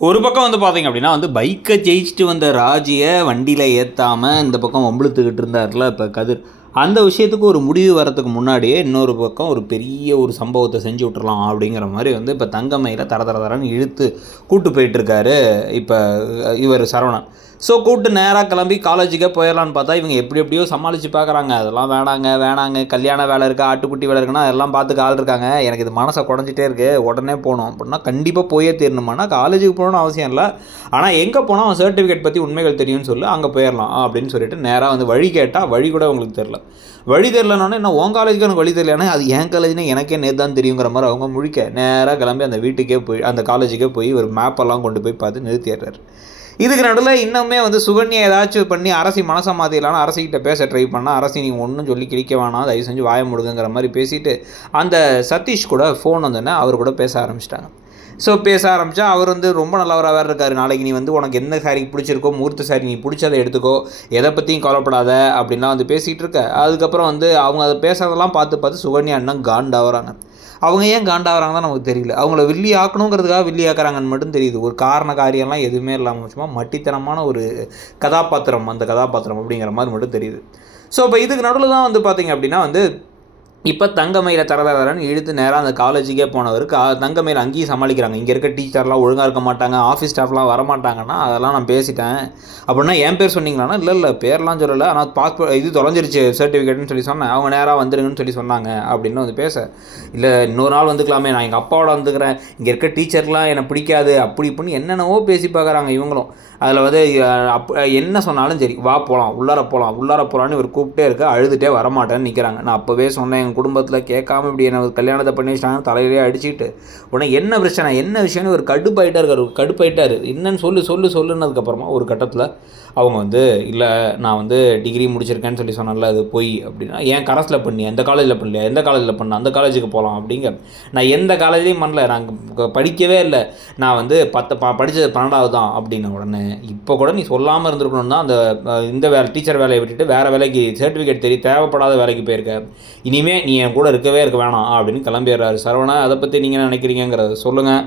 ஒரு பக்கம் வந்து பார்த்தீங்க அப்படின்னா வந்து பைக்கை ஜெயிச்சுட்டு வந்த ராஜியை வண்டியில் ஏற்றாமல் இந்த பக்கம் வம்பிழுத்துக்கிட்டு இருந்தார்ல இப்போ கதிர். அந்த விஷயத்துக்கு ஒரு முடிவு வரதுக்கு முன்னாடியே இன்னொரு பக்கம் ஒரு பெரிய ஒரு சம்பவத்தை செஞ்சு விட்டுறலாம் அப்படிங்கிற மாதிரி வந்து இப்போ தங்கமயில தர தர தரன்னு இழுத்து கூட்டு போயிட்டுருக்காரு இப்போ இவர் சரவணன். ஸோ கூப்பிட்டு நேராக கிளம்பி காலேஜுக்கே போயிடலான்னு பார்த்தா இவங்க எப்படி எப்படியோ சமாளித்து பார்க்குறாங்க அதெல்லாம் வேணாங்க வேணாங்க. கல்யாண வேலை இருக்கா ஆட்டுக்குட்டி வேலை இருக்குன்னா அதெல்லாம் பார்த்துக்க ஆள் இருக்காங்க. எனக்கு இது மனசை குடஞ்சிட்டே இருக்குது உடனே போகணும் அப்படின்னா கண்டிப்பாக போயே தீரணுமானா காலேஜுக்கு போகணும்னு அவசியம் இல்லை. ஆனால் எங்கே போனால் அவன் சர்டிஃபிகேட் பற்றி உண்மைகள் தெரியும்னு சொல்லி அங்கே போயிடலாம் அப்படின்னு சொல்லிட்டு நேராக வந்து வழி கேட்டால் வழி கூட உங்களுக்கு தெரில வழி தெரிலனோடனே என்ன உன் காலேஜுக்கு எனக்கு வழி தெரியலனா அது என் காலேஜ்னு எனக்கே நேற்று தான் தெரியுங்கிற மாதிரி அவங்க முழிக்க நேராக கிளம்பி அந்த வீட்டுக்கே போய் அந்த காலேஜுக்கே போய் ஒரு மேப்பெல்லாம் கொண்டு போய் பார்த்து நிறுத்திடுறாரு. இதுக்கு நடுவில் இன்னுமே வந்து சுகன்யா ஏதாச்சும் பண்ணி அரசி மனசை மாற்றிடலான்னு அரசிக்கிட்ட பேச ட்ரை பண்ணால் அரசி நீங்கள் ஒன்றும் சொல்லி கிழிக்க வேணாம் தயவு செஞ்சு வாய முடுங்கிற மாதிரி பேசிட்டு அந்த சதீஷ் கூட ஃபோன் வந்தோன்னே அவர் கூட பேச ஆரம்பிச்சிட்டாங்க. ஸோ பேச ஆரம்பித்தா அவர் வந்து ரொம்ப நல்லவராக வேறு இருக்கார். நாளைக்கு நீ வந்து உனக்கு எந்த சாரி பிடிச்சிருக்கோ முகூர்த்த சாரி நீ பிடிச்சதை எடுத்துக்கோ எதை பற்றியும் கவலைப்படாத அப்படின்லாம் வந்து பேசிகிட்டு இருக்க. அதுக்கப்புறம் வந்து அவங்க அதை பேசுகிறதெல்லாம் பார்த்து பார்த்து சுகன்யா அண்ணன் காண்டாகிறாங்க அவங்க ஏன் காண்டாகிறாங்கன்னு நமக்கு தெரியல. அவங்கள வில்லி ஆக்கணுங்கிறதுக்காக வில்லி ஆக்குறாங்கன்னு மட்டும் தெரியுது. ஒரு காரண காரியம்லாம் எதுவுமே இல்லாமல் சும்மா மட்டித்தனமான ஒரு கதாபாத்திரம் அந்த கதாபாத்திரம் அப்படிங்கிற மாதிரி மட்டும் தெரியுது. ஸோ இப்போ இதுக்கு நடுவில் தான் வந்து பார்த்தீங்க அப்படின்னா வந்து இப்போ தங்கமயில தரதரன்னு இழுத்து நேராக அந்த காலேஜுக்கே போனவர் கா தங்கமயில அங்கேயும் சமாளிக்கிறாங்க. இங்கே இருக்க டீச்சர்லாம் ஒழுங்காக இருக்க மாட்டாங்க ஆஃபீஸ் ஸ்டாஃப்லாம் வரமாட்டாங்கன்னா அதெல்லாம் நான் பேசிட்டேன். அப்படின்னா என் பேர் சொன்னீங்களான்னா இல்லை இல்லை பேர்லாம் சொல்லலை. ஆனால் பாஸ்போர்ட் இது தொலைஞ்சிருச்சு சர்டிஃபிகேட்னு சொல்லி சொன்னேன். அவங்க நேராக வந்துருங்கன்னு சொல்லி சொன்னாங்க அப்படின்னு வந்து பேச. இல்லை இன்னொரு நாள் வந்துக்கலாமே நான் எங்கள் அப்பாவோட வந்துக்கிறேன். இங்கே இருக்க டீச்சர்லாம் என்னை பிடிக்காது அப்படி இப்படின்னு என்னென்னவோ பேசி பார்க்குறாங்க இவங்களும். அதில் வந்து அப் என்ன சொன்னாலும் சரி வா போகலாம் உள்ளார போகலாம் உள்ளார போகலான்னு இவர் கூப்பிட்டே இருக்க அழுதுகிட்டே வரமாட்டேன்னு நிற்கிறாங்க நான் அப்போவே சொன்னேன் என் குடும்பத்தில் கேட்காம இப்படி என்ன கல்யாணத்தை பண்ணி வச்சிட்டாங்க தலையிலே அடிச்சுட்டு உடனே என்ன பிரச்சனை? என்ன விஷயம்னு ஒரு கடுப்பாயிட்டா இருக்காரு கடுப்பாயிட்டார். என்னன்னு சொல்லு சொல்லு சொல்லுனதுக்கப்புறமா ஒரு கட்டத்தில் அவங்க வந்து இல்லை நான் வந்து டிகிரி முடிச்சிருக்கேன்னு சொல்லி சொன்னேன்ல அது போய் அப்படின்னா ஏன் கரஸில் பண்ணி எந்த காலேஜில் பண்ணலையா? எந்த காலேஜில் பண்ண? அந்த காலேஜுக்கு போகலாம் அப்படிங்க. நான் எந்த காலேஜையும் பண்ணல நான் படிக்கவே இல்லை. நான் வந்து பத்து ப படித்தது பன்னெண்டாவது தான் அப்படின்ன உடனே இப்போ கூட நீ சொல்லாமல் இருந்திருக்கணும் தான் அந்த இந்த வேலை டீச்சர் வேலையை விட்டுட்டு வேறு வேலைக்கு சர்டிஃபிகேட் தெரிய தேவைப்படாத வேலைக்கு போயிருக்க. இனிமே நீ என் கூட இருக்கவே இருக்க வேணாம் அப்படின்னு கிளம்பிடுறாரு. சரவணா அதை பற்றி நீங்கள் நினைக்கிறீங்கிறத சொல்லுங்கள்